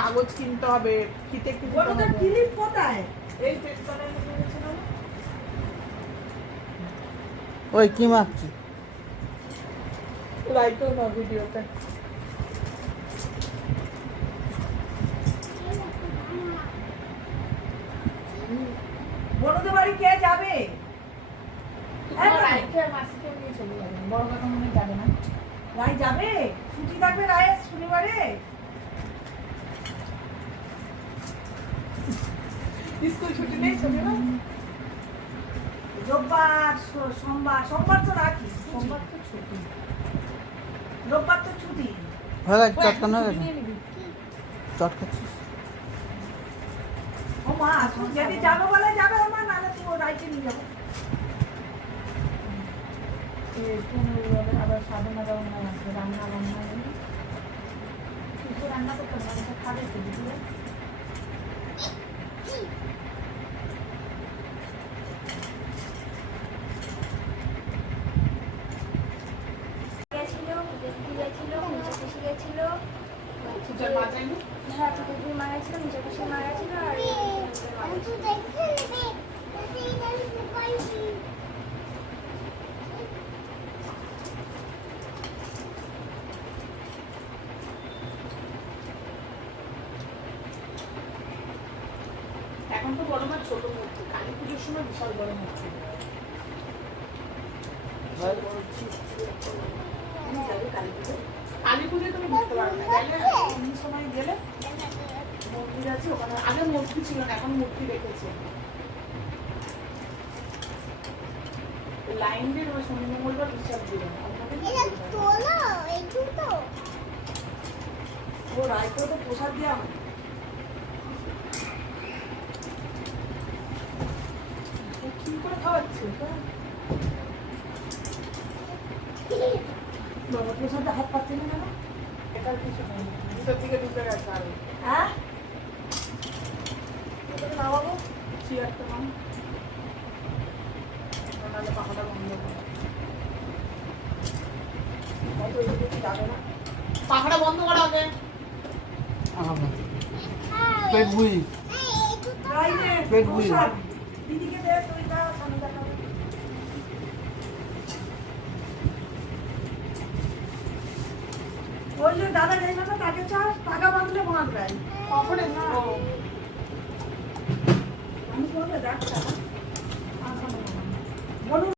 কাগজ কিনতে হবে, ফিতে কিনতে হবে। ক্লিপ কোথায়? এই পেছনে নিয়েছিলাম। ওই কি মাখছি? লাইটও না ভিডিওতে। বড়দের বাড়ি কে যাবে? রাইকে মাসিকে নিয়ে চলে যাবে। বড় কাকা মনে হয় যাবে না। রাই যাবে? ছুটি থাকবে রায়ের শনিবারে? স্কুল ছুটি নেই শনিবার? রোববার, সোমবার তো রাখি। সোমবার তো ছুটি। রোববার তো ছুটি। হয়ে গেছে, চটকান হয়ে গেছে। চটকাচ্ছিস? ও মা, যদি যাবো বলে যাবে ও মা, নাহলে তো রাইকে নিয়ে যাবো। আবার সাধনা রান্না আছে, রান্না কিছু রান্না করতে হবে, খাবে তো দুপুরে। এখন তো বড় মাছ ছোট মূর্তি, কালী পুজোর সময় বিশাল বড় মূর্তি। কালী পুজোয় তুমি বুঝতে পারো না, গেলে অন্য সময় গেলে মন্দির আছে ওখানে। আগে মূর্তি ছিল না, এখন মূর্তি রেখেছে। লাইন দিয়ে ওই শনি মঙ্গলবার বিশ্বাস দিবে না। ও রাইকেও তো প্রসাদ দেওয়া হয়। কি করে খাওয়াচ্ছে? বাবা প্রসাদে হাত পাচ্ছে না কেন? এটার কিছু নেই, ভিতর দিকে ঢুকে গেছে আরো। হ্যাঁ? ওটাকে নামাবো, চেয়ারটা নাম, নাহলে পাখাটা বন্ধ করে। হয়তো ওইদিকে কি যাবে না। পাখাটা বন্ধ করা আগে। পেট বুঝি। রাইনে পেট বুঝি। প্রসাদ দিদিকে দে, তুই যা, স্বামী দেখাবে। ওই যে দাদা যাইবে না, তাকে চাস, টাকা বাঁধলে বাঁধবে। কখন এসছো? আমি বললে ডাক্তার। বলুন।